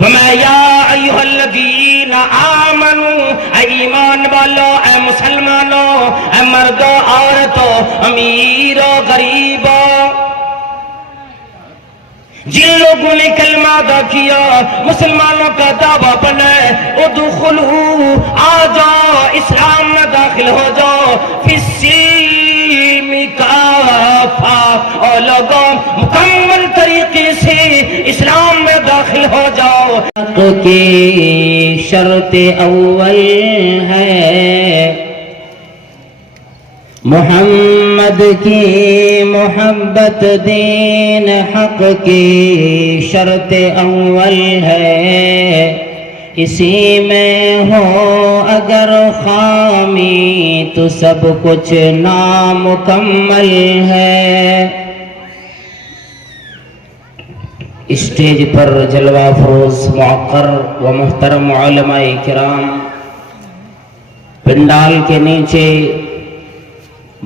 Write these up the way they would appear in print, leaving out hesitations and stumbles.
وَمَا يَا أَيُّهَا الَّذِينَ آمَنُوا اے ایمان والو، اے مسلمانوں، اے مردوں عورتوں، امیروں غریبوں، جن لوگوں نے کلمہ ادا کیا، مسلمانوں کا دعویٰ بنا، ادخلوا آ جاؤ، اسلام میں داخل ہو جاؤ، فی السلم کافہ، اور لوگوں مکمل طریقے سے اسلام میں داخل ہو جاؤ۔ حق کی شرط اول ہے محمد کی محبت، دین حق کی شرط اول ہے، اسی میں ہو اگر خامی تو سب کچھ نامکمل ہے۔ اسٹیج پر جلوہ فروز موقر و محترم علماء کرام، پنڈال کے نیچے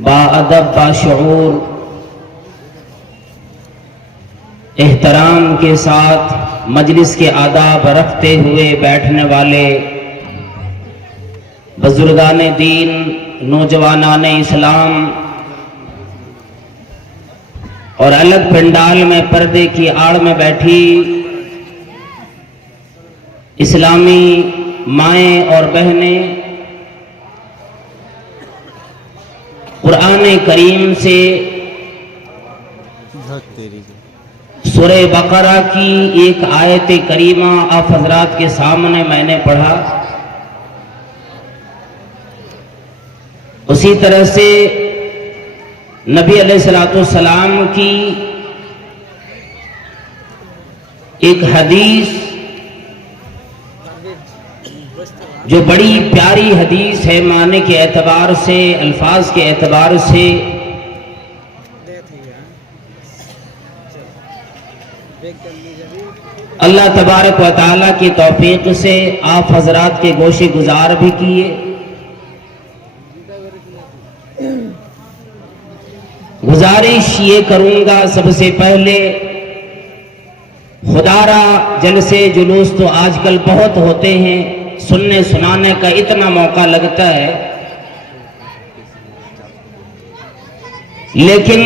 باادب باشعور احترام کے ساتھ مجلس کے آداب رکھتے ہوئے بیٹھنے والے بزرگان دین، نوجوانان اسلام، اور الگ پنڈال میں پردے کی آڑ میں بیٹھی اسلامی مائیں اور بہنیں، قرآن کریم سے سورہ بقرہ کی ایک آیت کریمہ آپ حضرات کے سامنے میں نے پڑھا، اسی طرح سے نبی علیہ السلام کی ایک حدیث جو بڑی پیاری حدیث ہے، معنی کے اعتبار سے، الفاظ کے اعتبار سے، اللہ تبارک و تعالیٰ کی توفیق سے آپ حضرات کے گوشے گزار بھی کیے۔ گزارش یہ کروں گا سب سے پہلے، خدا را جلسے جلوس تو آج کل بہت ہوتے ہیں، سننے سنانے کا اتنا موقع لگتا ہے، لیکن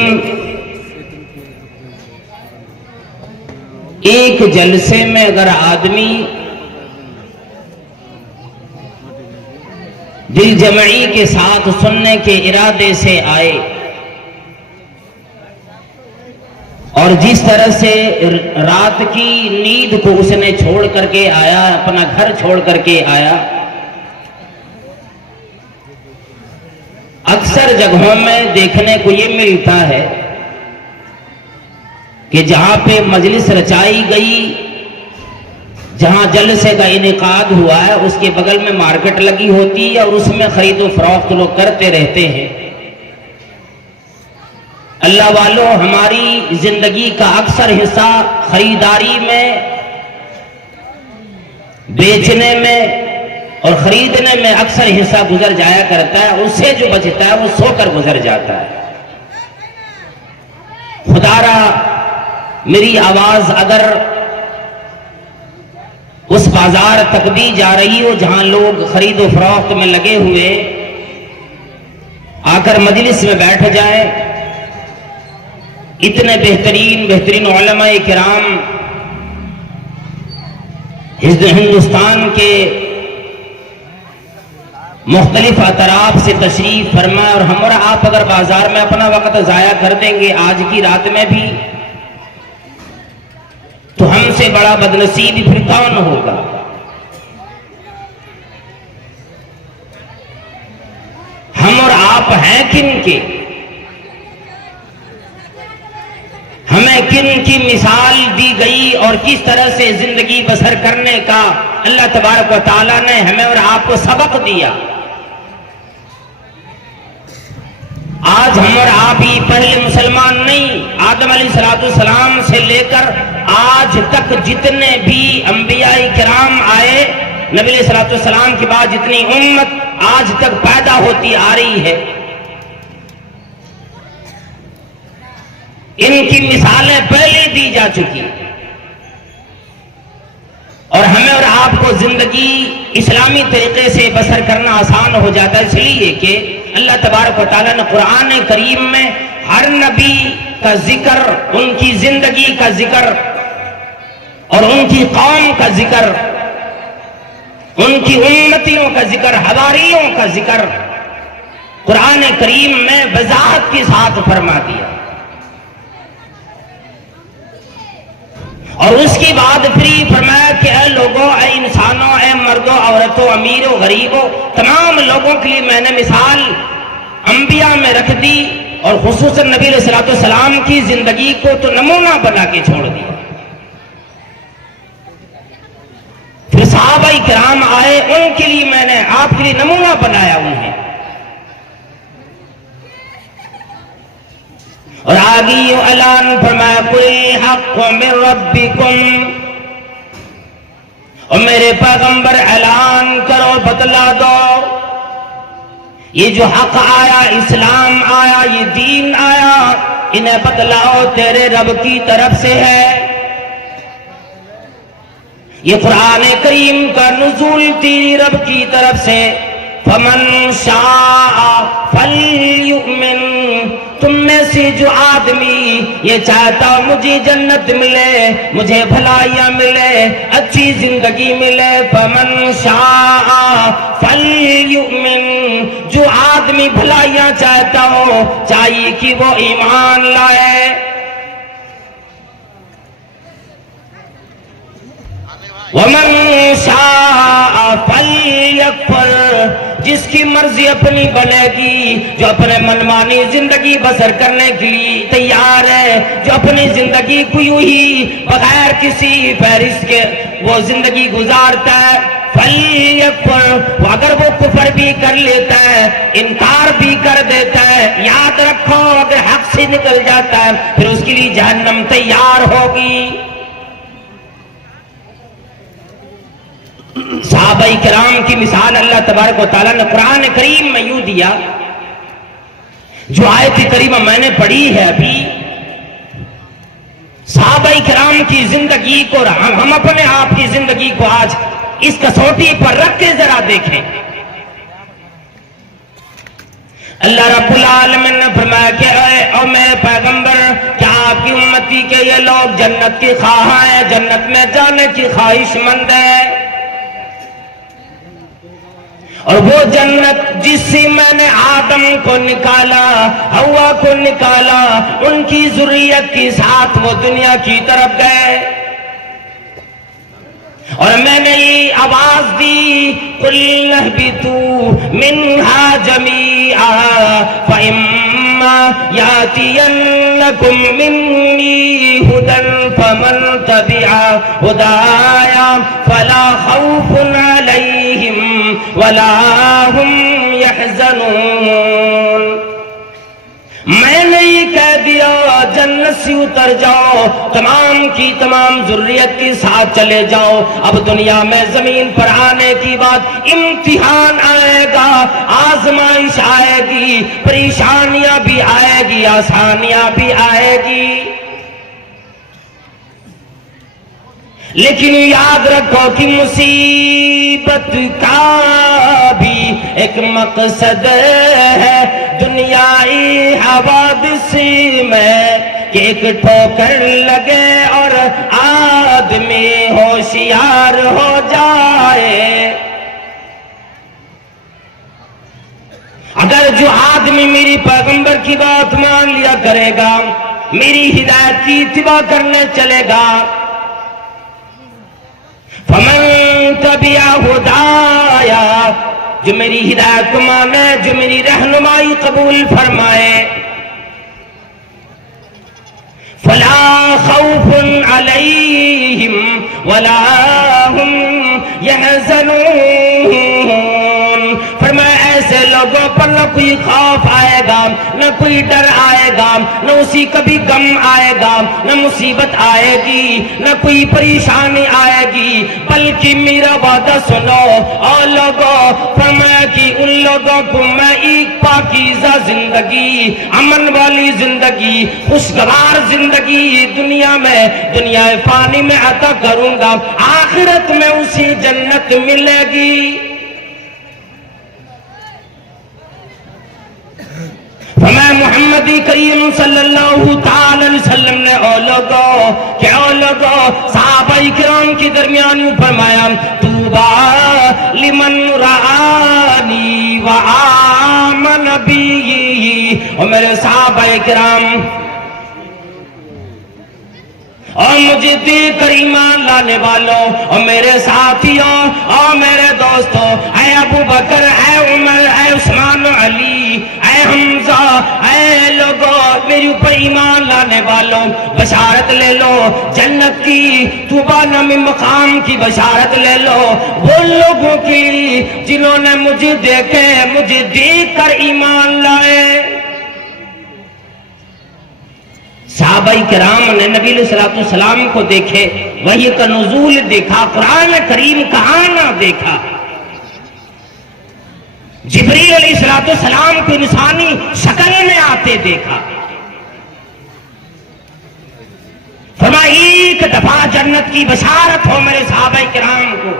ایک جلسے میں اگر آدمی دل جمعی کے ساتھ سننے کے ارادے سے آئے، اور جس طرح سے رات کی نیند کو اس نے چھوڑ کر کے آیا، اپنا گھر چھوڑ کر کے آیا، اکثر جگہوں میں دیکھنے کو یہ ملتا ہے کہ جہاں پہ مجلس رچائی گئی، جہاں جلسے کا انعقاد ہوا ہے، اس کے بغل میں مارکیٹ لگی ہوتی ہے اور اس میں خرید و فروخت لوگ کرتے رہتے ہیں۔ اللہ والوں، ہماری زندگی کا اکثر حصہ خریداری میں، بیچنے میں اور خریدنے میں اکثر حصہ گزر جایا کرتا ہے، اس سے جو بچتا ہے وہ سو کر گزر جاتا ہے۔ خدا را میری آواز اگر اس بازار تک بھی جا رہی ہو جہاں لوگ خرید و فروخت میں لگے ہوئے، آ کر مجلس میں بیٹھ جائیں، اتنے بہترین علماء کرام ہندوستان کے مختلف اطراف سے تشریف فرمائے، اور ہم اور آپ اگر بازار میں اپنا وقت ضائع کر دیں گے آج کی رات میں بھی، تو ہم سے بڑا بدنصیب پھر کون ہوگا؟ ہم اور آپ ہیں کن کے؟ ہمیں کن کی مثال دی گئی اور کس طرح سے زندگی بسر کرنے کا اللہ تبارک و تعالیٰ نے ہمیں اور آپ کو سبق دیا۔ آج ہم اور آپ ہی پہلے مسلمان نہیں، آدم علیہ السلام سے لے کر آج تک جتنے بھی انبیاء کرام آئے، نبی علیہ السلام کے بعد جتنی امت آج تک پیدا ہوتی آ رہی ہے، ان کی مثالیں پہلے دی جا چکی، آپ کو زندگی اسلامی طریقے سے بسر کرنا آسان ہو جاتا ہے، اس لیے کہ اللہ تبارک و تعالیٰ نے قرآن کریم میں ہر نبی کا ذکر، ان کی زندگی کا ذکر اور ان کی قوم کا ذکر، ان کی امتیوں کا ذکر، حواریوں کا ذکر قرآن کریم میں وضاحت کے ساتھ فرما دیا۔ اور اس کی بعد پھر فرمایا کہ اے لوگوں، اے انسانوں، اے مردوں، عورتوں، امیروں، غریبوں، تمام لوگوں کے لیے میں نے مثال انبیاء میں رکھ دی، اور خصوصاً نبی علیہ الصلوۃ والسلام کی زندگی کو تو نمونہ بنا کے چھوڑ دیا۔ پھر صحابہ کرام آئے، ان کے لیے میں نے آپ کے لیے نمونہ بنایا انہیں، اور آگے اعلان فرمایا قل حق من ربکم، اور میرے پیغمبر اعلان کرو، بتلا دو، یہ جو حق آیا، اسلام آیا، یہ دین آیا، انہیں بتلاؤ تیرے رب کی طرف سے ہے۔ یہ قرآن کریم کا نزول تیری رب کی طرف سے، فمن شاء فلیؤمن، تم میں سے جو آدمی یہ چاہتا مجھے جنت ملے، مجھے بھلائیاں ملے، اچھی زندگی ملے، فمن شاء فلیؤمن، جو آدمی بھلائیاں چاہتا ہو، چاہیے کہ وہ ایمان لائے۔ وَمَن شَاءَ فَلْيَكْفُرْ، جس کی مرضی اپنی بنے گی، جو اپنے منمانی زندگی بسر کرنے کے لیے تیار ہے، جو اپنی زندگی کو یوں ہی بغیر کسی فہرست کے وہ زندگی گزارتا ہے، فَلْيَكْفُرْ، اگر وہ کفر بھی کر لیتا ہے، انکار بھی کر دیتا ہے، یاد رکھو اگر حق سے نکل جاتا ہے پھر اس کے لیے جہنم تیار ہوگی۔ صحابہ کرام کی مثال اللہ تبارک و تعالیٰ نے قرآن کریم میں یوں دیا، جو آیت کریمہ میں نے پڑھی ہے ابھی، صحابہ کرام کی زندگی کو ہم اپنے آپ کی زندگی کو آج اس کسوٹی پر رکھ کے ذرا دیکھیں۔ اللہ رب العالمین نے فرمایا کہ اے میرے پیغمبر، کیا آپ کی امتی کے یہ لوگ جنت کی خواہاں ہیں، جنت میں جانے کی خواہش مند ہیں؟ اور وہ جنت جس سے میں نے آدم کو نکالا، حوا کو نکالا، ان کی ذریت کے ساتھ وہ دنیا کی طرف گئے، اور میں نے یہ آواز دی قُلْ اهْبِطُوا مِنْهَا جَمِيعًا فَإِمَّا يَأْتِيَنَّكُم مِّنِّي هُدًى فَمَن تَبِعَ هُدَايَ فَلَا خَوْفٌ عَلَيْهِمْ وَلَا هُمْ يَحْزَنُونَ۔ میں نے یہ کہہ دیا جنت سے اتر جاؤ، تمام کی تمام ذریت کے ساتھ چلے جاؤ، اب دنیا میں زمین پر آنے کی بات، امتحان آئے گا، آزمائش آئے گی، پریشانیاں بھی آئے گی، آسانیاں بھی آئے گی، لیکن یاد رکھو کہ مصیبت کا بھی ایک مقصد ہے دنیائی حوادث میں، کہ ایک ٹھوکر لگے اور آدمی ہوشیار ہو جائے۔ اگر جو آدمی میری پیغمبر کی بات مان لیا کرے گا، میری ہدایت کی اتباع کرنے چلے گا، فَمَن تَبِعَ هُدَايَ، جو میری ہدایت کو مانے، جو میری رہنمائی قبول فرمائے، فَلَا خَوْفٌ عَلَيْهِمْ وَلَا هُمْ يَحْزَنُونَ۔ فرمایا ایسے لوگوں پر نہ کوئی خوف آئے گا، نہ کوئی ڈر آئے گا، نہ اسی کبھی غم آئے گا، نہ مصیبت آئے گی، نہ کوئی پریشانی آئے گی، بلکہ میرا وعدہ سنو اور لوگوں، فرمایا کہ ان لوگوں کو میں ایک پاکیزہ زندگی، امن والی زندگی، خوشگوار زندگی دنیا میں، دنیا فانی میں عطا کروں گا، آخرت میں اسی جنت ملے گی۔ فرمایا محمد کریم صلی اللہ تعالی علیہ وسلم نے او لوگو صحابہ کرام کی درمیان فرمایا طوبی لمن رآنی وآمن بی، اور میرے صحابہ کرام اور مجھے دیکھ کر ایمان لانے والوں اور میرے ساتھیوں اور میرے دوستوں، اے ابو بکر، اے عمر، اے عثمان علی، اے حمزہ، اے لوگوں میرے اوپر ایمان لانے والوں، بشارت لے لو جنت کی، طوبیٰ نامی مقام کی بشارت لے لو وہ لوگوں کی جنہوں نے مجھے دیکھے، مجھے دیکھ کر ایمان لائے۔ صحابہ کرام نے نبی علیہ السلام کو دیکھے، وحی کا نزول دیکھا، قرآن کریم کا آنا دیکھا، جبریل علیہ السلام کو انسانی شکل میں آتے دیکھا۔ فرمایا ایک دفعہ جنت کی بشارت ہو میرے صحابہ کرام کو۔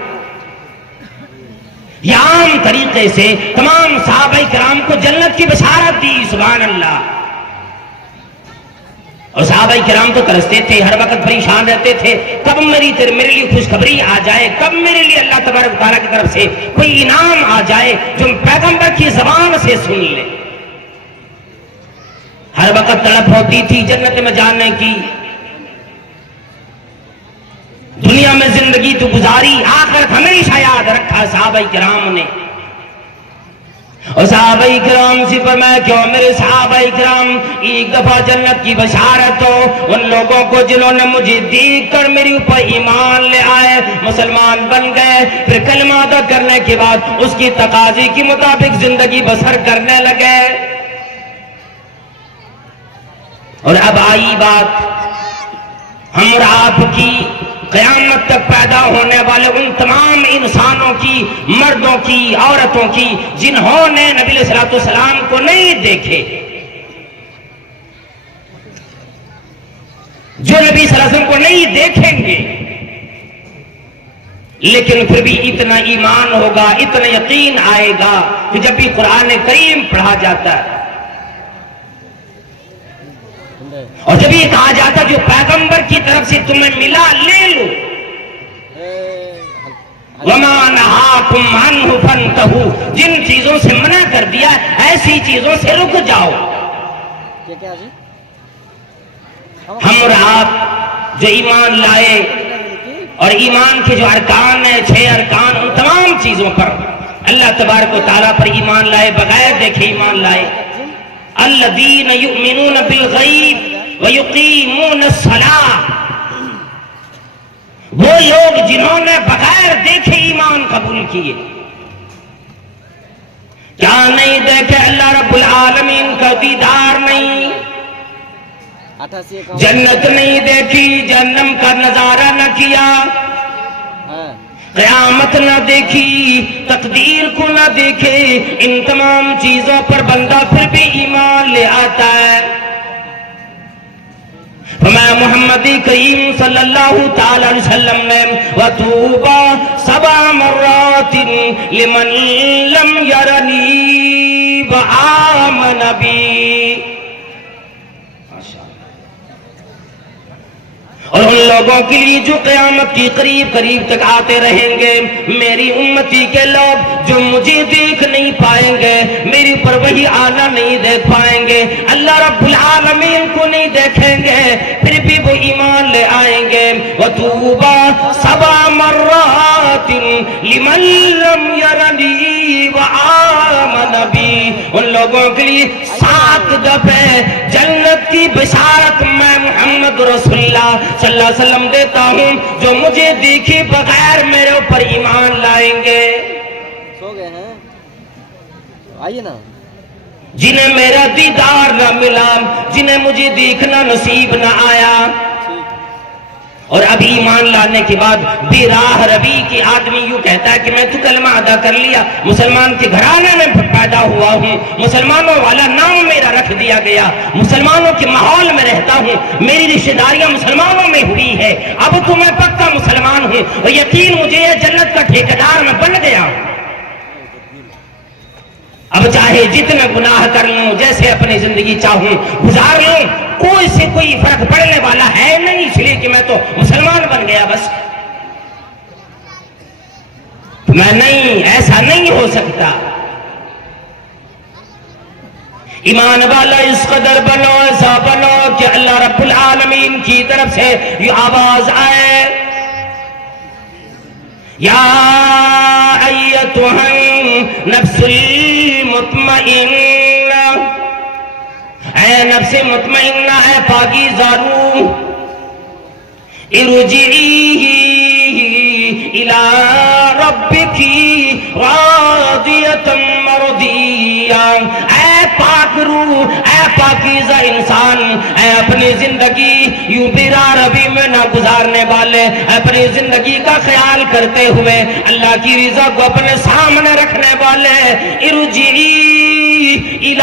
یہ عام طریقے سے تمام صحابہ کرام کو جنت کی بشارت دی، سبحان اللہ۔ اور صحابہ کرام تو ترستے تھے، ہر وقت پریشان رہتے تھے، کب میرے لیے خوشخبری آ جائے، کب میرے لیے اللہ تبارک و تعالیٰ کی طرف سے کوئی انعام آ جائے جو پیغمبر کی زبان سے سن لے۔ ہر وقت تڑپ ہوتی تھی جنت میں جانے کی، دنیا میں زندگی تو گزاری، آخرت ہمیشہ یاد رکھا صحابہ کرام نے۔ اور صحابہ کرام سے فرمایا کیوں میرے صحابہ کرام ایک دفعہ جنت کی بشارت ہو ان لوگوں کو جنہوں نے مجھے دیکھ کر میرے اوپر ایمان لے آئے، مسلمان بن گئے، پھر کلمہ ادا کرنے کے بعد اس کی تقاضے کے مطابق زندگی بسر کرنے لگے۔ اور اب آئی بات ہم اور آپ کی قیامت تک پیدا ہونے والے ان تمام انسانوں کی، مردوں کی، عورتوں کی جنہوں نے نبی علیہ السلام کو نہیں دیکھے، جو نبی صلی اللہ علیہ وسلم کو نہیں دیکھیں گے، لیکن پھر بھی اتنا ایمان ہوگا، اتنا یقین آئے گا کہ جب بھی قرآن کریم پڑھا جاتا ہے اور جب یہ کہا جاتا ہے جو پیغمبر کی طرف سے تمہیں ملا لے لو، وَمَا نَهَاكُمْ عَنْهُ فَانْتَهُوا، جن چیزوں سے منع کر دیا ایسی چیزوں سے رک جاؤ۔ ہم اور آپ جو ایمان لائے اور ایمان کے جو ارکان ہیں، 6 ارکان، ان تمام چیزوں پر اللہ تبارک و تعالیٰ پر ایمان لائے، بغیر دیکھے ایمان لائے۔ الَّذِينَ يُؤْمِنُونَ بِالْغَيْبِ وَيُقِيمُونَ الصَّلَاةَ، وہ لوگ جنہوں نے بغیر دیکھے ایمان قبول کیے۔ کیا نہیں دیکھے؟ اللہ رب العالمین کا دیدار نہیں، جنت نہیں دیکھی، جہنم کا نظارہ نہ کیا، قیامت نہ دیکھی، تقدیر کو نہ دیکھے، ان تمام چیزوں پر بندہ پھر بھی ایمان لے آتا ہے۔ فرمایا محمد کریم صلی اللہ تعالی علیہ وسلم نے وَطُوبَى 7 مرات لمن لم يرنی وآمن بی، اور ان لوگوں کے لیے جو قیامت کی قریب تک آتے رہیں گے، میری امتی کے لوگ جو مجھے دیکھ نہیں پائیں گے، میری پر وہی آنا نہیں دیکھ پائیں گے، اللہ رب العالمین کو نہیں دیکھیں گے، پھر بھی وہ ایمان لے آئیں گے۔ وَطُوبَى 7 مرات لمن لم يرنی وآمن بی، ان لوگوں کے لیے 7 دفعے جنت کی بشارت میں محمد رسول اللہ صلی اللہ علیہ وسلم دیتا ہوں، جو مجھے دیکھے بغیر میرے اوپر ایمان لائیں گے۔ سو گئے ہیں، آئیے نا۔ جنہیں میرا دیدار نہ ملا، جنہیں مجھے دیکھنا نصیب نہ آیا، اور اب ایمان لانے کے بعد بے راہ روی کے آدمی یوں کہتا ہے کہ میں تو کلمہ ادا کر لیا، مسلمان کے گھرانے میں پیدا ہوا ہوں، مسلمانوں والا نام میرا رکھ دیا گیا، مسلمانوں کے ماحول میں رہتا ہوں، میری رشتہ داریاں مسلمانوں میں ہوئی ہے، اب تو میں پکا مسلمان ہوں اور یقین مجھے یہ جنت کا ٹھیکیدار میں بن گیا ہوں۔ اب چاہے جتنا گناہ کر لوں، جیسے اپنی زندگی چاہوں گزار لوں، کوئی سے کوئی فرق پڑنے والا ہے نہیں، اس لیے کہ میں تو مسلمان بن گیا بس۔ میں نہیں، ایسا نہیں ہو سکتا۔ ایمان والا اس قدر بنو، ایسا بنو کہ اللہ رب العالمین کی طرف سے یہ آواز آئے، یا ایتھا النفس المطمئنہ، اے نفس مطمئنہ، اے پاکیزہ روح، ارجعی الی ربک راضیۃ مرضیہ، اے پاک روح، اے پاکیزہ انسان، اے اپنی زندگی یوں بلا روی میں نہ گزارنے والے، اپنی زندگی کا خیال کرتے ہوئے اللہ کی رضا کو اپنے سامنے رکھنے والے، ارجعی الی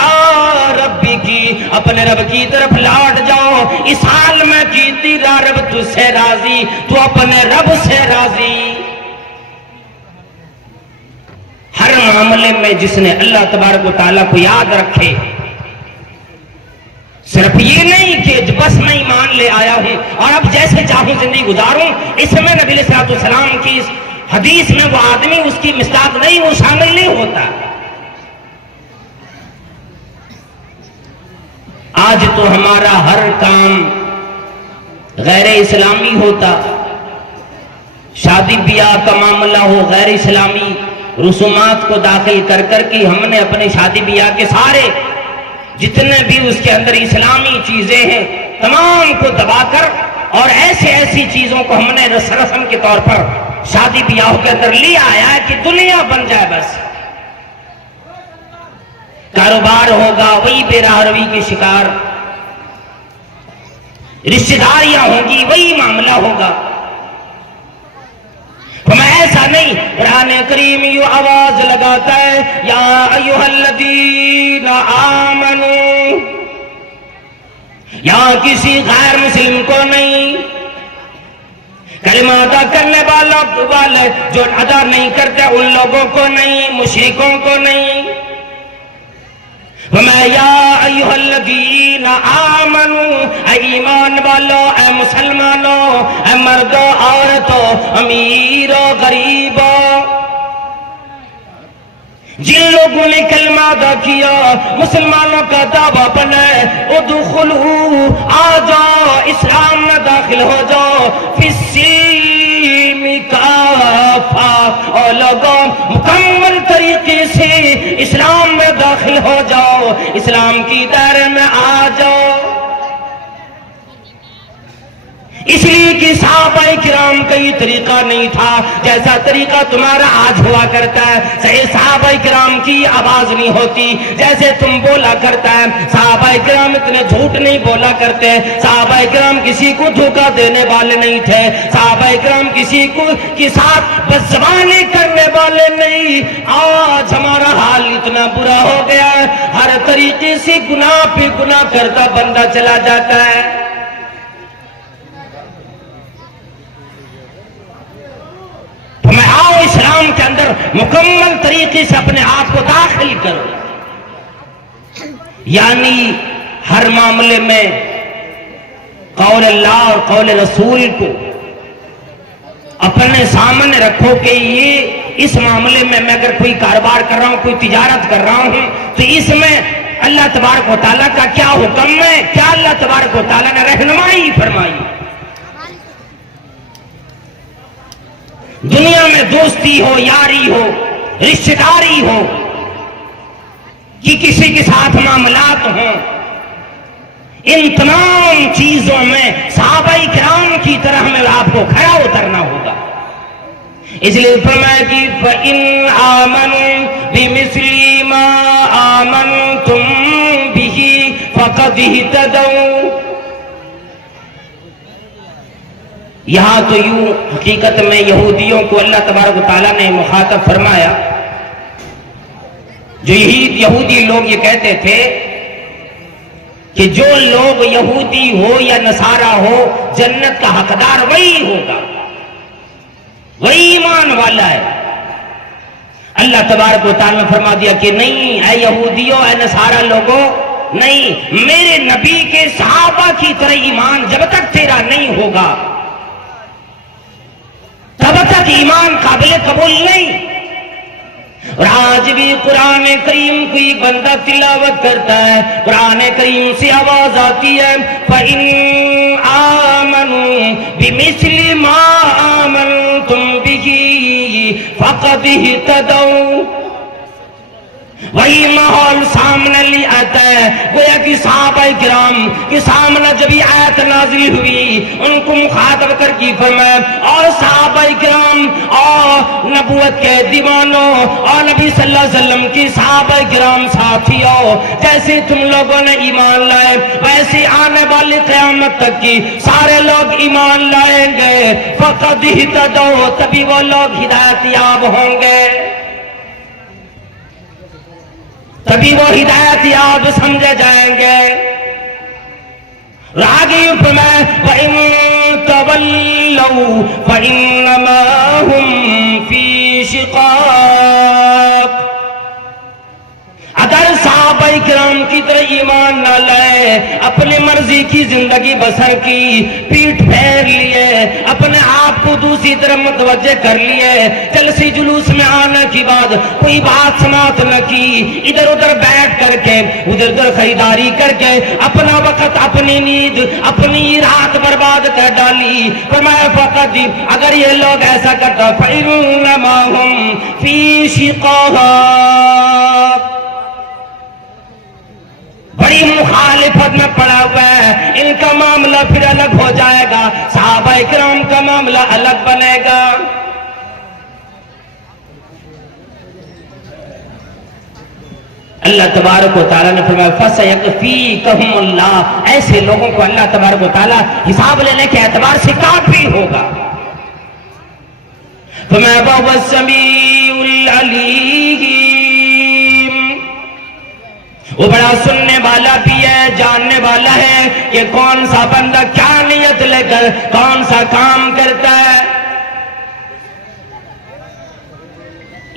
ربک، اپنے رب کی طرف لوٹ جاؤ، اس حال میں کہ تیرا رب تجھ سے راضی، تو اپنے رب سے راضی۔ ہر معاملے میں جس نے اللہ تبارک و تعالیٰ کو یاد رکھے، صرف یہ نہیں کہ بس میں ایمان لے آیا ہوں اور اب جیسے چاہوں زندگی گزاروں، اس میں نبی علیہ السلام کی اس حدیث میں وہ آدمی اس کی مصداق نہیں، وہ شامل نہیں ہوتا۔ آج تو ہمارا ہر کام غیر اسلامی ہوتا، شادی بیاہ کا معاملہ ہو غیر اسلامی رسومات کو داخل کر کر کے ہم نے اپنے شادی بیاہ کے سارے جتنے بھی اس کے اندر اسلامی چیزیں ہیں تمام کو دبا کر اور ایسی چیزوں کو ہم نے رسم کے طور پر شادی بیاہوں کے اندر لیا آیا ہے کہ دنیا بن جائے، بس کاروبار ہوگا وہی بے راہ روی کے شکار، رشتہ داریاں ہوں گی وہی معاملہ ہوگا۔ میں ایسا نہیں، قرآن کریم یوں آواز لگاتا ہے، یا ایھا الذین آمنوا، یا کسی غیر مسلم کو نہیں، کلمہ ادا کرنے والے جو ادا نہیں کرتے ان لوگوں کو نہیں، مشرکوں کو نہیں۔ وَمَا يَا أَيُّهَا الَّذِينَ آمَنُوا، اے ایمان والو، اے مسلمانوں، اے مردوں عورتوں، امیروں غریبوں، جن لوگوں نے کلمہ ادا کیا، مسلمانوں کا دعویٰ بنا، ادخلوا، آ جاؤ، اسلام میں داخل ہو جاؤ، فی السلم کافہ، اور لوگوں مکمل طریقے سے اسلام میں داخل ہو جاؤ، اسلام کی دائرے میں آ جاؤ۔ اس لیے کہ صحابہ کرام کا یہ طریقہ نہیں تھا جیسا طریقہ تمہارا آج ہوا کرتا ہے، صحیح صحابہ کرام کی آواز نہیں ہوتی جیسے تم بولا کرتا ہے، صحابہ کرام اتنے جھوٹ نہیں بولا کرتے، صحابہ کرام کسی کو دھوکہ دینے والے نہیں تھے، صحابہ کرام کسی کو کے ساتھ بدزبانی کرنے والے نہیں۔ آج ہمارا حال اتنا برا ہو گیا ہے، ہر طریقے سے گناہ پہ گناہ کرتا بندہ چلا جاتا ہے۔ میں آؤ اسلام کے اندر مکمل طریقے سے اپنے آپ کو داخل کرو، یعنی ہر معاملے میں قول اللہ اور قول رسول کو اپنے سامنے رکھو کہ یہ اس معاملے میں اگر کوئی کاروبار کر رہا ہوں، کوئی تجارت کر رہا ہوں تو اس میں اللہ تبارک و تعالیٰ کا کیا حکم ہے، کیا اللہ تبارک و تعالیٰ نے رہنمائی فرمائی۔ دنیا میں دوستی ہو، یاری ہو، رشتہ داری ہو، کہ کسی کے ساتھ معاملات ہوں، ان تمام چیزوں میں صحابہ کرام کی طرح ہمیں آپ کو کھڑا اترنا ہوگا۔ اس لیے فرمایا کہ فَإِنْ آمَنُوا بِمِثْلِ مَا آمَنْتُمْ بِهِ فَقَدِ اهْتَدَوْا، یہاں تو یوں حقیقت میں یہودیوں کو اللہ تبارک و تعالیٰ نے مخاطب فرمایا. جو یہودی لوگ یہ کہتے تھے کہ جو لوگ یہودی ہو یا نصارہ ہو جنت کا حقدار وہی ہوگا، وہی ایمان والا ہے. اللہ تبارک و تعالیٰ نے فرما دیا کہ نہیں اے یہودیوں، اے نصارہ لوگوں، نہیں، میرے نبی کے صحابہ کی طرح ایمان جب تک تیرا نہیں ہوگا تب تک ایمان قابل قبول نہیں. اور آج بھی قرآن کریم کوئی بندہ تلاوت کرتا ہے، قرآن کریم سے آواز آتی ہے فَإِنْ آمَنُوا بِمِثْلِ مَا آمَنْتُمْ بِهِ فَقَدْ اهْتَدَوْا. وہی ماحول سامنے لی آتا ہے، گویا کہ صحابہ کرام کے سامنے جب یہ آیت نازل ہوئی ان کو مخاطب کر کے فرمایا اور صحابہ کرام اور نبوت کے دیوانوں اور نبی صلی اللہ علیہ وسلم کی صحابہ کرام ساتھیوں، جیسے تم لوگوں نے ایمان لائے ویسے آنے والی قیامت تک کی سارے لوگ ایمان لائیں گے. فقد اہتدوا، تبھی وہ لوگ ہدایت یاب ہوں گے، تبھی وہ ہدایت یاب سمجھے جائیں گے. آگے فرمایا وَإِن تَوَلَّوْا فَإِنَّمَا هُمْ فِي شِقَاقٍ. اگر صحابہ کرام کی طرح ایمان نہ لائے، اپنی مرضی کی زندگی بسر کی، پیٹ پھیر لیے، اپنے آپ کو دوسری طرف متوجہ کر لیے، جلسے جلوس میں آنے کی بعد کوئی بات سماعت نہ کی، ادھر ادھر بیٹھ کر کے ادھر ادھر خریداری کر کے اپنا وقت، اپنی نیند، اپنی رات برباد کر ڈالی. فرمایا فقط اگر یہ لوگ ایسا کرتا فَإِنَّمَا هُمْ فِي شِقَاقٍ، بڑی مخالفت میں پڑا ہوا ہے. ان کا معاملہ پھر الگ ہو جائے گا، صحابہ کرام کا معاملہ الگ بنے گا. اللہ تبارک و تعالیٰ نے فرمایا فَسَيَكْفِيكَهُمُ اللَّهُ، ایسے لوگوں کو اللہ تبارک و تعالیٰ حساب لینے کے اعتبار سے کافی ہوگا. فرمایا وَهُوَ السَّمِيعُ الْعَلِيمُ، وہ بڑا سننے والا بھی ہے، جاننے والا ہے کہ کون سا بندہ کیا نیت لے کر کون سا کام کرتا ہے.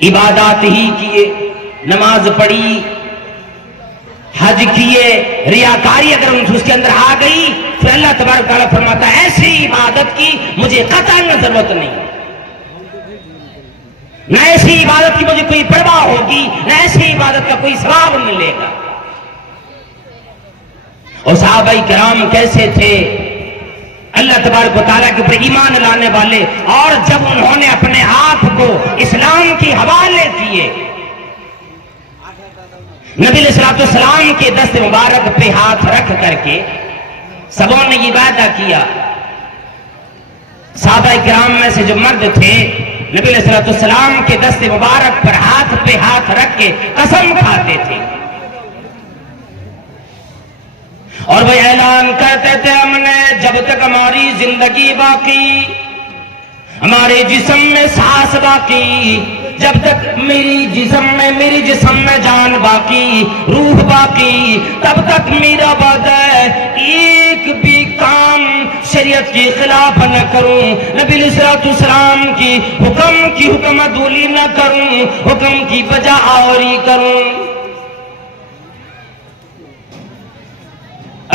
عبادات ہی کیے، نماز پڑھی، حج کیے، ریاکاری اگر اس کے اندر آ گئی پھر اللہ تبارک تعالیٰ فرماتا ہے ایسی عبادت کی مجھے قطعاً ضرورت نہیں، نہ ایسی عبادت کی مجھے کوئی پرواہ ہوگی، نہ ایسی عبادت کا کوئی ثواب ملے گا. اور صحابہ کرام کیسے تھے؟ اللہ تبارک و تعالیٰ کے اوپر ایمان لانے والے، اور جب انہوں نے اپنے آپ کو اسلام کے حوالے کیے، نبی علیہ السلام کے دست مبارک پہ ہاتھ رکھ کر کے سبوں نے یہ وعدہ کیا. صحابہ کرام میں سے جو مرد تھے نبی علیہ السلام کے دست مبارک پر ہاتھ پہ ہاتھ رکھ کے قسم کھاتے تھے اور وہ اعلان کرتے تھے ہم نے جب تک ہماری زندگی باقی، ہمارے جسم میں سانس باقی، جب تک میری جسم میں جان باقی، روح باقی، تب تک میرا وعدہ ہے ایک بھی کام شریعت کی خلاف نہ کروں، نبی علیہ السلام کی حکم عدولی نہ کروں، حکم کی بجا آوری کروں.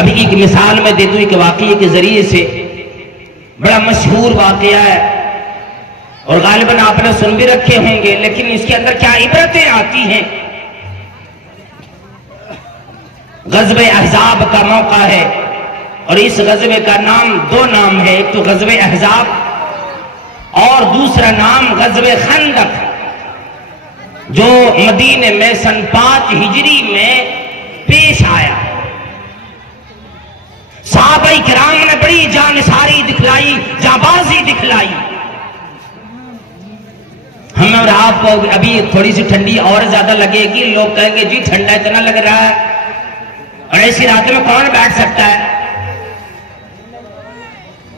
ابھی ایک مثال میں دے دوں ایک واقعے کے ذریعے سے، بڑا مشہور واقعہ ہے اور غالباً آپ نے سن بھی رکھے ہوں گے، لیکن اس کے اندر کیا عبرتیں آتی ہیں. غزوہ احزاب کا موقع ہے اور اس غزوے کا نام دو نام ہے، ایک تو غزوہ احزاب اور دوسرا نام غزوہ خندق، جو مدینے میں سن 5 ہجری میں پیش آیا. صحابہ کرام نے بڑی جانساری دکھلائی، جانبازی دکھلائی. ہمیں اور آپ کو ابھی تھوڑی سی ٹھنڈی اور زیادہ لگے گی، لوگ کہیں گے جی ٹھنڈا اتنا لگ رہا ہے اور ایسی رات میں کون بیٹھ سکتا ہے.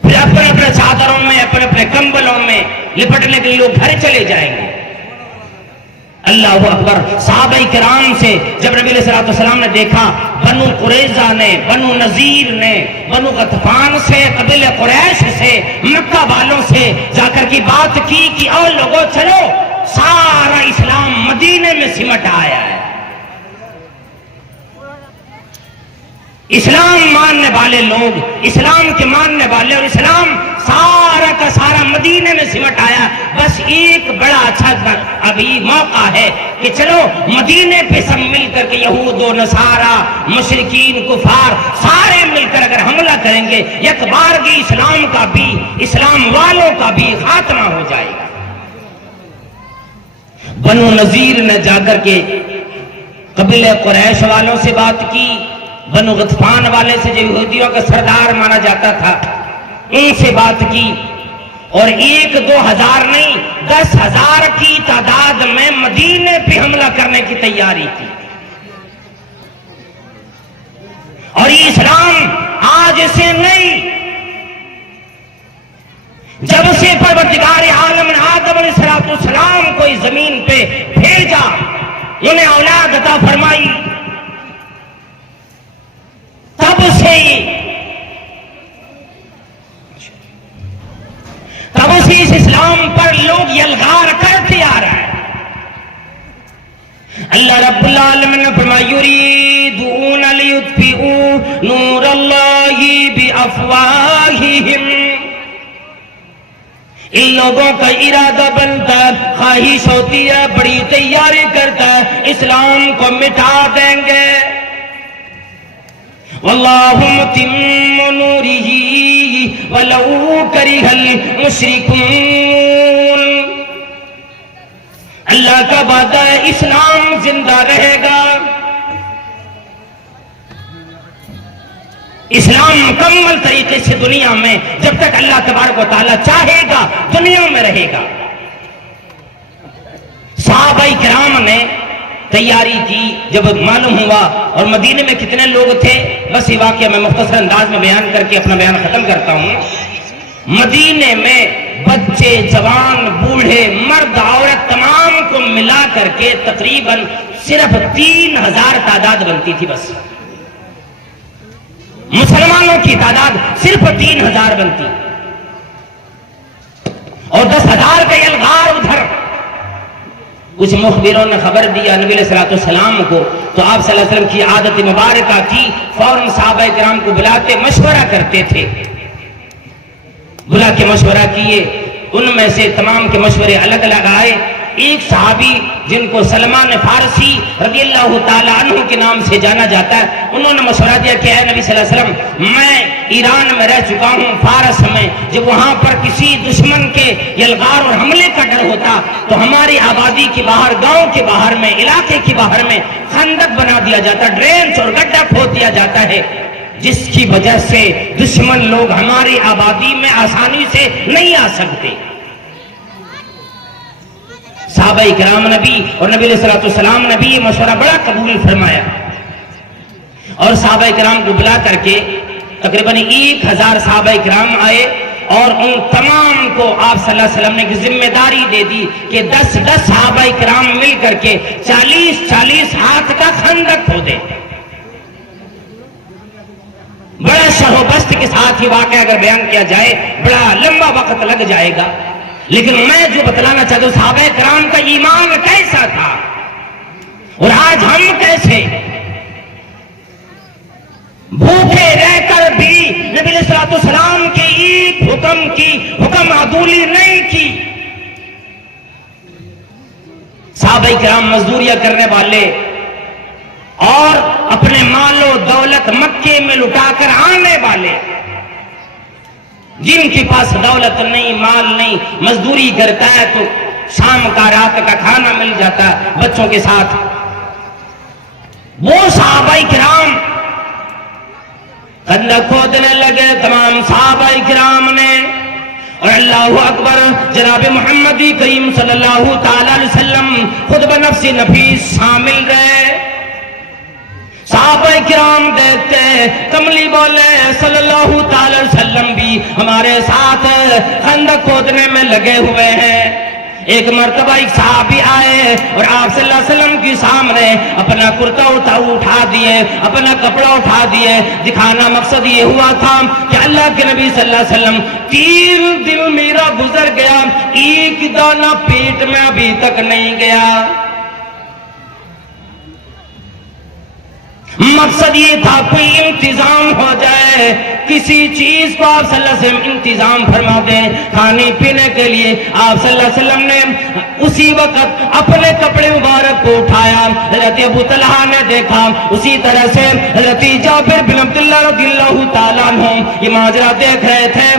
پھر اپنے چادروں میں اپنے اپنے کمبلوں میں لپٹنے کے لیے لوگ گھر چلے جائیں گے۔ اللہ اکبر۔ صحابہ کرام سے جب نبی علیہ السلام نے دیکھا، بنو قریظہ نے، بنو نذیر نے، بنو غطفان سے، قبیلہ قریش سے، مکہ والوں سے جا کر کی بات کی کہ او لوگوں چلو، سارا اسلام مدینے میں سمٹ آیا ہے۔ اسلام ماننے والے لوگ، اسلام کے ماننے والے، اور اسلام سارا کا سارا مدینے میں سمٹ آیا۔ بس ایک بڑا اچھا ابھی موقع ہے کہ چلو مدینے پہ سب مل کر کے، یہود و نصارہ، مشرکین، کفار، سارے مل کر اگر حملہ کریں گے، یک بارگی اسلام کا بھی، اسلام والوں کا بھی خاتمہ ہو جائے گا۔ بنو نذیر نے جا کر کے قبیلہ قریش والوں سے بات کی، بنو غطفان والے سے جو یہودیوں کا سردار مانا جاتا تھا، ان سے بات کی، اور 1-2 نہیں 10,000 کی تعداد میں مدینے پہ حملہ کرنے کی تیاری کی۔ اور یہ اسلام آج سے نہیں، جب سے پروردگار عالم نے آدم علیہ السلام کو اس زمین پہ بھیجا، انہیں اولاد عطا فرمائی، تب سے اس اسلام پر لوگ یلغار کرتے آ رہا ہے۔ اللہ رب العالمین نے فرمایا یریدون لیطفئوا نور اللہ بافواہہم، ان لوگوں کا ارادہ بنتا ہے، خواہش ہوتی ہے، بڑی تیاری کرتا ہے، اسلام کو مٹا دیں گے۔ واللہ متم نورہ ولو کرہ المشرکون، اللہ کا وعدہ ہے اسلام زندہ رہے گا، اسلام مکمل طریقے سے دنیا میں جب تک اللہ تبارک و تعالیٰ چاہے گا دنیا میں رہے گا۔ صحابہ کرام نے تیاری کی، جب معلوم ہوا، اور مدینے میں کتنے لوگ تھے، بس یہ واقعہ میں مختصر انداز میں بیان کر کے اپنا بیان ختم کرتا ہوں۔ مدینے میں بچے، جوان، بوڑھے، مرد، عورت تمام کو ملا کر کے تقریباً صرف 3,000 تعداد بنتی تھی۔ بس مسلمانوں کی تعداد صرف 3,000 بنتی، اور 10,000 کا یلغار ادھر۔ کچھ مخبروں نے خبر دیا نبی علیہ السلام کو، تو آپ صلی اللہ علیہ وسلم کی عادت مبارکہ تھی، فوراً صحابہ کرام کو بلاتے مشورہ کرتے تھے، بلا کے مشورہ کیے، ان میں سے تمام کے مشورے الگ الگ آئے۔ ایک صحابی جن کو سلمان فارسی رضی اللہ تعالیٰ عنہ کے نام سے جانا جاتا ہے، انہوں نے مشورہ دیا کہ اے نبی صلی اللہ علیہ وسلم، میں ایران میں رہ چکا ہوں، فارس میں، جب وہاں پر کسی دشمن کے یلغار اور حملے کا ڈر ہوتا تو ہماری آبادی کے باہر، گاؤں کے باہر میں، علاقے کے باہر میں خندق بنا دیا جاتا، ڈرینچ اور گڈھا کھود دیا جاتا ہے، جس کی وجہ سے دشمن لوگ ہماری آبادی میں آسانی سے نہیں آ سکتے۔ صحابہ کرام نبی اور نبی علیہ السلام نے بھی یہ مشورہ بڑا قبول فرمایا، اور صحابہ کرام کو بلا کر کے تقریباً 1,000 صحابہ کرام آئے، اور ان تمام کو آپ صلی اللہ علیہ وسلم نے ذمہ داری دے دی کہ 10 صحابہ کرام مل کر کے 40 ہاتھ کا خندق کھودے۔ بڑا شہ و بست کے ساتھ یہ واقعہ اگر بیان کیا جائے بڑا لمبا وقت لگ جائے گا، لیکن میں جو بتلانا چاہتا ہوں صحابہ کرام کا ایمان کیسا تھا، اور آج ہم کیسے بھوکے رہ کر بھی نبی علیہ السلام کے ایک حکم عدولی نہیں کی۔ صحابہ کرام مزدوریاں کرنے والے اور اپنے مال و دولت مکے میں لٹا کر آنے والے، جن کے پاس دولت نہیں، مال نہیں، مزدوری کرتا ہے تو شام کا، رات کا کھانا مل جاتا ہے بچوں کے ساتھ، وہ صحابہ کرام خندق کھودنے لگے، تمام صحابہ کرام نے، اور اللہ اکبر، جناب محمد کریم صلی اللہ تعالی علیہ وسلم خود بنفس نفیس شامل رہے۔ صحابہ کرام دیکھتے کملی بولے صلی اللہ تعالی وسلم بھی ہمارے ساتھ خندق کھودنے میں لگے ہوئے ہیں. ایک مرتبہ ایک صحابی آئے اور آپ صلی اللہ علیہ وسلم کے سامنے اپنا کرتا اٹھا دیے, اپنا کپڑا اٹھا دیے. دکھانا مقصد یہ ہوا تھا کہ اللہ کے نبی صلی اللہ علیہ وسلم 3 دن میرا گزر گیا, ایک دانہ پیٹ میں ابھی تک نہیں گیا. مقصد یہ تھا کوئی انتظام ہو جائے, کسی چیز کو آپ صلی اللہ علیہ وسلم انتظام فرما دیں کھانے پینے کے لیے. آپ صلی اللہ علیہ وسلم نے اسی وقت اپنے کپڑے مبارک کو اٹھایا. حضرت ابو طلحہ نے دیکھا, اسی طرح سے حضرت جابر بن عبداللہ رضی اللہ تعالیٰ عنہ یہ ماجرا دیکھ رہے تھے.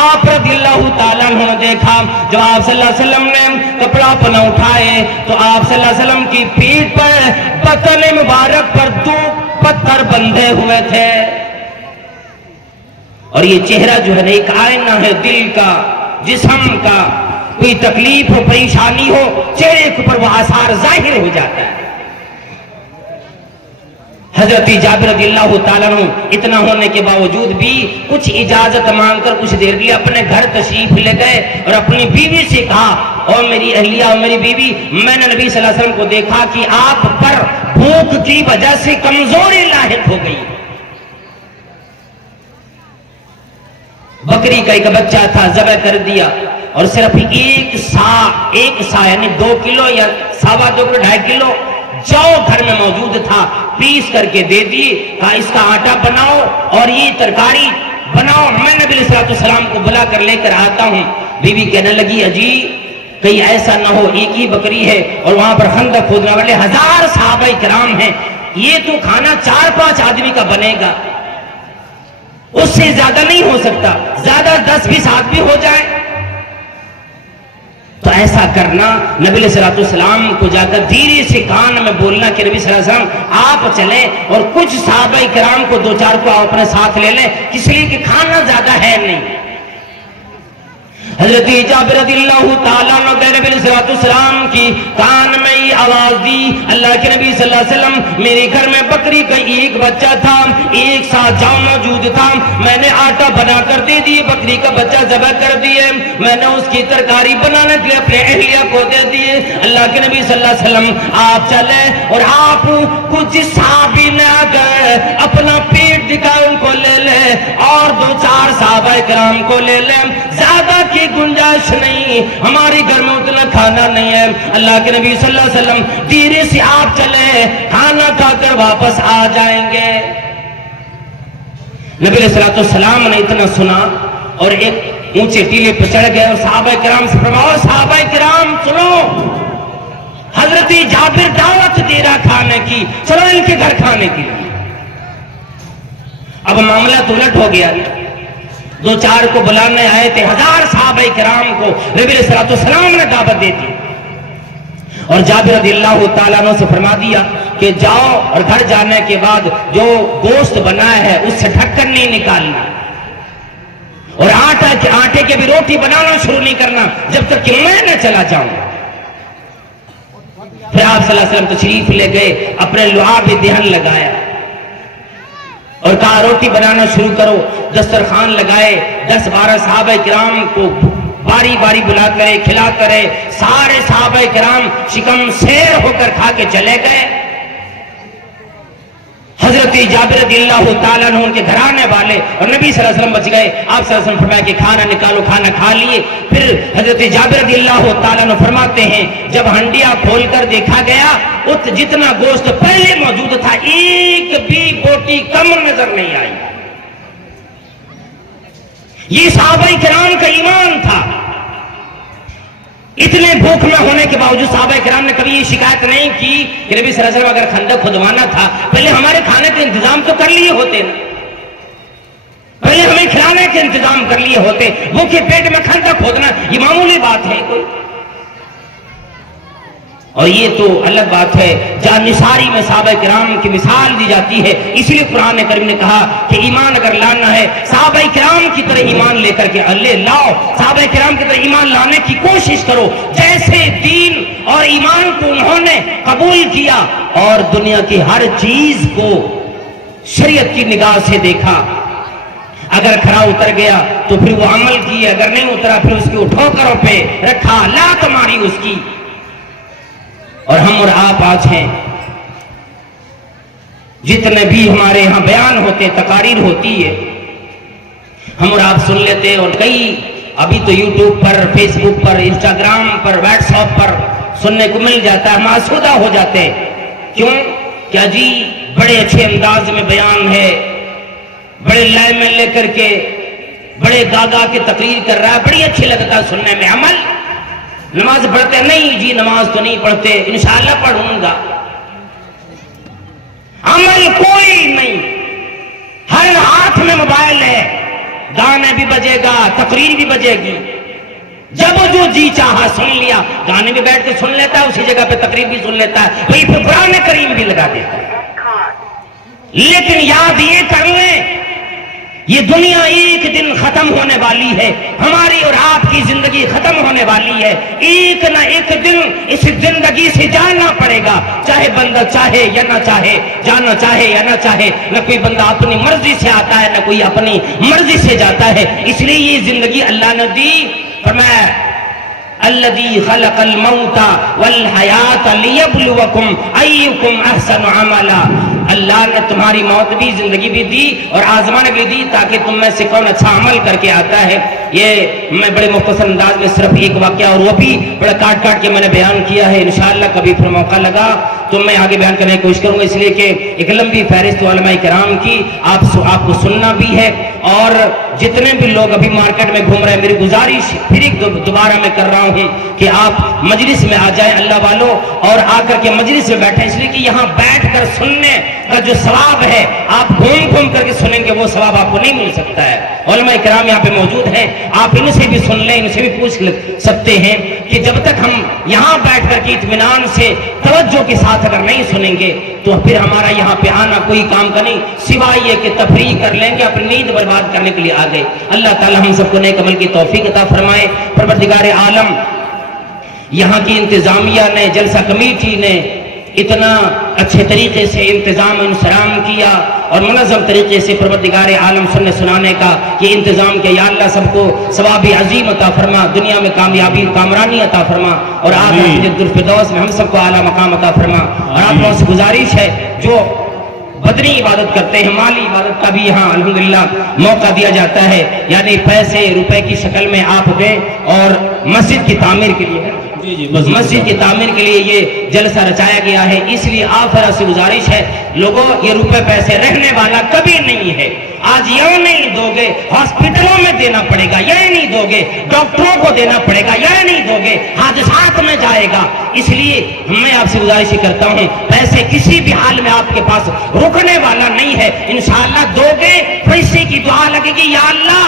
آپ رضی اللہ تعالیٰ عنہ نے دیکھا جب آپ صلی اللہ علیہ وسلم نے کپڑا اپنا اٹھائے تو آپ صلی اللہ علیہ وسلم کی پیٹھ پر بطن مبارک پر 2 پتھر بندھے ہوئے تھے. اور یہ چہرہ جو ہے ایک آئینہ ہے دل کا, جسم کا. کوئی تکلیف ہو, پریشانی ہو, چہرے کے اوپر وہ آثار ظاہر ہو جاتا ہے. حضرت جابر رضی اللہ تعالیٰ عنہ اتنا ہونے کے باوجود بھی کچھ اجازت مانگ کر کچھ دیر کے لیے اپنے گھر تشریف لے گئے اور اپنی بیوی سے کہا, اور میری اہلیہ اور میری بیوی, میں نے نبی صلی اللہ علیہ وسلم کو دیکھا کہ آپ پر بھوک کی وجہ سے کمزوری لاحق ہو گئی. بکری کا ایک بچہ تھا, ذبح کر دیا اور صرف ایک سا یعنی 2 کلو یا 2.25 کلو 2.5 کلو جو گھر میں موجود تھا پیس کر کے دے دیے. کہا اس کا آٹا بناؤ اور یہ ترکاری بناؤ, میں نبی علیہ السلام کو بلا کر لے کر آتا ہوں. بیوی کہنے لگی اجی کہیں ایسا نہ ہو ایک ہی بکری ہے اور وہاں پر خندق کھودنے والے 1000 صحابہ کرام ہیں, یہ تو کھانا 4-5 آدمی کا بنے گا, اس سے زیادہ نہیں ہو سکتا, زیادہ 10-20 آدمی ہو جائے. تو ایسا کرنا, نبی علیہ السلام کو جا کر دھیرے سے کان میں بولنا کہ نبی صلی اللہ علیہ وسلم آپ چلیں اور کچھ صحابہ کرام کو 2-4 کو اپنے ساتھ لے لیں, اس لیے کہ کھانا زیادہ ہے نہیں. حضرت جابر رضی اللہ تعالیٰ عنہ نبی علیہ السلام کی کان میں یہ آواز دی, اللہ کے نبی صلی اللہ علیہ وسلم میرے گھر میں بکری کا ایک بچہ تھا, 1 سا جو موجود تھا, میں نے آٹا بنا کر دے دیے, بکری کا بچہ ذبح کر دیے, میں نے اس کی ترکاری بنانے کے لیے اپنے اہلیہ کو دے دیے. اللہ کے نبی صلی اللہ علیہ وسلم آپ چلے اور آپ کچھ صحابی نے آ کر اپنا پیٹ دکھا ان کو لے لے اور 2-4 صحابہ کرام کو لے لے, زیادہ کی گنجائش نہیں, ہمارے گھر میں اتنا کھانا نہیں ہے. اللہ کے نبی صلی اللہ علیہ وسلم دھیرے سے آپ چلے, کھانا کھا کر واپس آ جائیں گے. نبی علیہ السلام نے اتنا سنا اور ایک اونچے ٹیلے پہ چڑھ گئے اور صحابہ کرام سے فرمایا, صحابہ کرام سنو, حضرت جابر دعوت دے رہا کھانے کی, چلو ان کے گھر کھانے کی. اب معاملہ تو الٹ ہو گیا, 2-4 کو بلانے آئے تھے, 1000 صحابہ کرام کو نبی علیہ السلام نے دعوت دی تھی. اور جابر رضی اللہ تعالیٰ عنہ سے فرما دیا کہ جاؤ اور گھر جانے کے بعد جو گوشت بنایا ہے اس سے ڈھکن نہیں نکالنا اور آٹے کی بھی روٹی بنانا شروع نہیں کرنا جب تک کہ میں نہ چلا جاؤں. پھر آپ صلی اللہ علیہ وسلم تشریف لے گئے, اپنے لعاب دہن لگایا اور کہا روٹی بنانا شروع کرو. دسترخوان لگائے, 10-12 صحابہ کرام کو باری باری بلا کرے, کھلا کرے. سارے صحابہ کرام شکم سیر ہو کر کھا کے چلے گئے. حضرت جابر رضی اللہ تعالیٰ عنہ ان کے گھرانے والے اور نبی صلی اللہ علیہ وسلم بچ گئے. آپ صلی اللہ علیہ وسلم فرمایا کہ کھانا نکالو, کھانا کھا لیے. پھر حضرت جابر رضی اللہ تعالیٰ عنہ فرماتے ہیں جب ہنڈیا کھول کر دیکھا گیا جتنا گوشت پہلے موجود تھا ایک بھی بوٹی کم نظر نہیں آئی. یہ صحابہ کرام کا ایمان تھا. اتنے بھوک میں ہونے کے باوجود صحابہ کرام نے کبھی یہ شکایت نہیں کی کہ نبی صلی اللہ علیہ وسلم اگر خندق کھودوانا تھا پہلے ہمارے کھانے کے انتظام تو کر لیے ہوتے نا, پہلے ہمیں کھلانے کے انتظام کر لیے ہوتے. بھوکے پیٹ میں خندق کھودنا یہ معمولی بات ہے کوئی؟ اور یہ تو الگ بات ہے جہاں نثاری میں صحابہ کرام کی مثال دی جاتی ہے. اس لیے قرآن کریم نے کہا کہ ایمان اگر لانا ہے صحابہ کرام کی طرح ایمان لے کر کے لاؤ, صحابہ کرام کی طرح ایمان لانے کی کوشش کرو جیسے دین اور ایمان کو انہوں نے قبول کیا اور دنیا کی ہر چیز کو شریعت کی نگاہ سے دیکھا، اگر کھرا اتر گیا تو پھر وہ عمل کیے، اگر نہیں اترا پھر اس کی ٹھوکروں پہ رکھا، لات ماری اس کی۔ اور ہم اور آپ آج ہیں، جتنے بھی ہمارے یہاں بیان ہوتے، تقاریر ہوتی ہے، ہم اور آپ سن لیتے ہیں، اور کئی ابھی تو یوٹیوب پر، فیس بک پر، انسٹاگرام پر، واٹس ایپ پر سننے کو مل جاتا ہے، ہم آسودہ ہو جاتے ہیں۔ کیوں؟ کیا جی بڑے اچھے انداز میں بیان ہے، بڑے لائے میں لے کر کے بڑے گاگا کے تقریر کر رہا ہے، بڑی اچھی لگتا ہے سننے میں۔ عمل؟ نماز پڑھتے نہیں جی، نماز تو نہیں پڑھتے، انشاءاللہ پڑھوں گا۔ عمل کوئی نہیں، ہر ہاتھ میں موبائل ہے، گانے بھی بجے گا، تقریر بھی بجے گی، جب جو جی چاہا سن لیا، گانے بھی بیٹھ کے سن لیتا ہے، اسی جگہ پہ تقریر بھی سن لیتا ہے، وہی پھر قرآن کریم بھی لگا دیتا ہے۔ لیکن یاد یہ کر لیں، یہ دنیا ایک دن ختم ہونے والی ہے، ہماری اور آپ کی زندگی ختم ہونے والی ہے، ایک نہ ایک دن اس زندگی سے جانا پڑے گا، چاہے بندہ چاہے یا نہ چاہے، جانا چاہے یا نہ چاہے۔ نہ کوئی بندہ اپنی مرضی سے آتا ہے، نہ کوئی اپنی مرضی سے جاتا ہے، اس لیے یہ زندگی اللہ نے دی۔ فرمایا الذی خلق الموت والحیات لیبلوکم ایکم احسن عملا، اللہ نے تمہاری موت بھی، زندگی بھی دی اور آزمانے بھی دی تاکہ تم میں سے کون اچھا عمل کر کے آتا ہے۔ یہ میں بڑے مختصر انداز میں صرف ایک واقعہ، اور وہ بھی بڑا کاٹ کاٹ کے میں نے بیان کیا ہے، انشاءاللہ کبھی پھر موقع لگا تو میں آگے بیان کرنے کی کوشش کروں گا، اس لیے کہ ایک لمبی فہرست علماء کرام کی آپ کو سننا بھی ہے، اور جتنے بھی لوگ ابھی مارکیٹ میں گھوم رہے ہیں، میری گزارش پھر ایک دوبارہ میں کر رہا ہوں کہ آپ مجلس میں آ جائیں اللہ والوں، اور آ کر کے مجلس میں بیٹھیں، اس لیے کہ یہاں بیٹھ کر سننے کا جو ثواب ہے، آپ گھوم گھوم کر کے سنیں گے وہ ثواب آپ کو نہیں مل سکتا ہے۔ علماء کرام یہاں پہ موجود ہیں، آپ ان سے بھی سن لیں، ان سے بھی پوچھ سکتے ہیں کہ جب تک ہم یہاں بیٹھ کر کے اطمینان سے توجہ کے ساتھ اگر نہیں سنیں گے تو پھر ہمارا یہاں پہ آنا کوئی کام کا نہیں، سوائے یہ کہ تفریح کر لیں گے، اپنی نیند برباد کرنے کے لیے آ گئے۔ اللہ تعالی ہم سب کو نیک عمل کی توفیق عطا فرمائے۔ پروردگار عالم یہاں کی انتظامیہ نے، جلسہ کمیٹی نے اتنا اچھے طریقے سے انتظام انسرام کیا اور منظم طریقے سے پروردگار عالم سننے سنانے کا یہ انتظام کیا، یا اللہ سب کو ثواب عظیم عطا فرما، دنیا میں کامیابی کامرانی عطا فرما، اور آخرت جنت الفردوس میں ہم سب کو اعلیٰ مقام عطا فرما۔ اور آپ لوگوں سے گزارش ہے، جو بدنی عبادت کرتے ہیں، مالی عبادت کا بھی یہاں الحمدللہ موقع دیا جاتا ہے، یعنی پیسے روپے کی شکل میں آپ دیں، اور مسجد کی تعمیر کے لیے، مسجد کی تعمیر کے لیے یہ جلسہ رچایا گیا ہے، اس لیے آپ سے گزارش ہے لوگوں، یہ روپے پیسے رہنے والا کبھی نہیں ہے۔ آج یہ نہیں دو گے، ہاسپٹلوں میں دینا پڑے گا، یہ نہیں دو گے، ڈاکٹروں کو دینا پڑے گا، یہ نہیں دو گے، حادثات میں جائے گا۔ اس لیے میں آپ سے گزارش کرتا ہوں، پیسے کسی بھی حال میں آپ کے پاس رکنے والا نہیں ہے، انشاءاللہ دو گے، پیسے کی دعا لگے گی، یا اللہ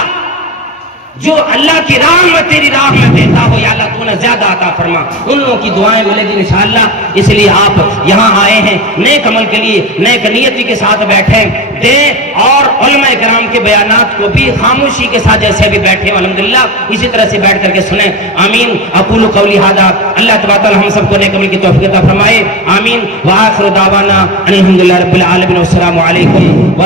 جو اللہ کی راہ میں تیری راہ میں دیتا ہو، یا اللہ تو نے زیادہ عطا فرما، ان لوگوں کی دعائیں ملے گی انشاءاللہ۔ اس لیے آپ یہاں آئے ہیں نیک عمل کے لیے، نیک نیتی کے ساتھ بیٹھیں دیں، اور علماء کرام کے بیانات کو بھی خاموشی کے ساتھ جیسے بھی بیٹھے الحمدللہ اسی طرح سے بیٹھ کر کے سنیں۔ آمین۔ اقول قولی ھذا، اللہ تبارک ہم سب کو نیک عمل کی توفیق عطا فرمائے، آمین۔ وآخر دعوانا الحمدللہ رب العالمین، والسلام علیکم۔